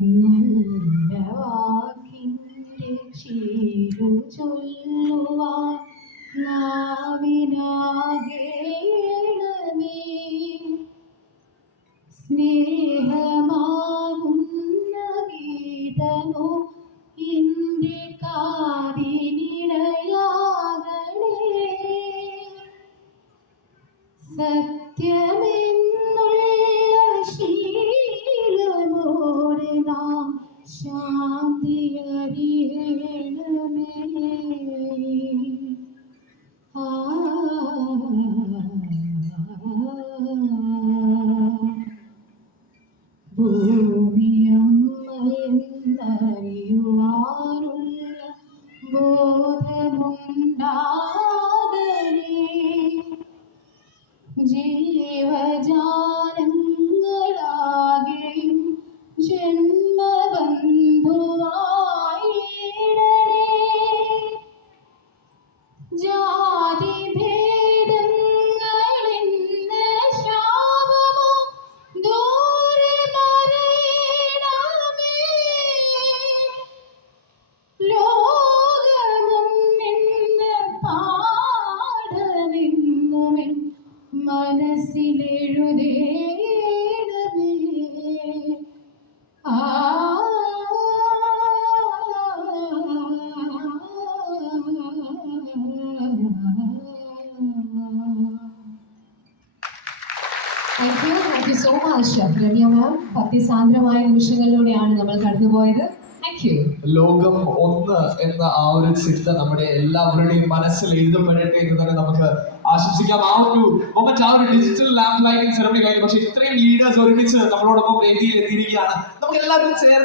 നല്ല വാക്കിൻ്റെ ചീരു ചൊല്ലുവാൻ നാവിനാകേണമേ. സ്നേഹമാകുന്ന ഗീതമോ എൻ്റെ കാതിനിടയാകണേ. സത്യമെന്നുള്ള ശീലമോടെ നാം ശാന്തി അറിയണമേ. ഭൂമിയമ്മയെന്നറിയുവാനുള്ള ബോധമുണ്ടാകണേ. ജീവജാലങ്ങളാകെയും ജന്മബന്ധുവായിടണേ. ജാതിഭേദങ്ങളെന്ന ശാപമോ ദൂരെ മറയണമേ. ലോകമൊന്നെന്ന പാഠമെന്നുമെൻ മനസ്സിലെഴുതേണമേ. Thank you so much Ramya ma'am. ഭക്തിസാന്ദ്രമായ നിമിഷങ്ങളിലൂടെയാണ് നമ്മൾ കടന്നുപോയത്. Thank you. ലോകം ഒന്ന് എന്ന ആ ഒരു ചിന്ത നമ്മുടെ എല്ലാവരുടെയും മനസ്സിൽ എഴുതപ്പെടട്ടെ എന്ന് തന്നെ നമുക്ക് ആശംസിക്കാം. ആ ഒരു മൊമെന്റ്, ആ ഒരു ഡിജിറ്റൽ ലാമ്പ് ലൈറ്റിംഗ് സെറമണി കഴിഞ്ഞു. പക്ഷേ ഇത്രയും ലീഡേഴ്സ് ഒരുമിച്ച് നമ്മളോടൊപ്പം വേദിയിൽ എത്തിയിരിക്കുകയാണ്. നമുക്ക് എല്ലാവരും ചേർന്ന്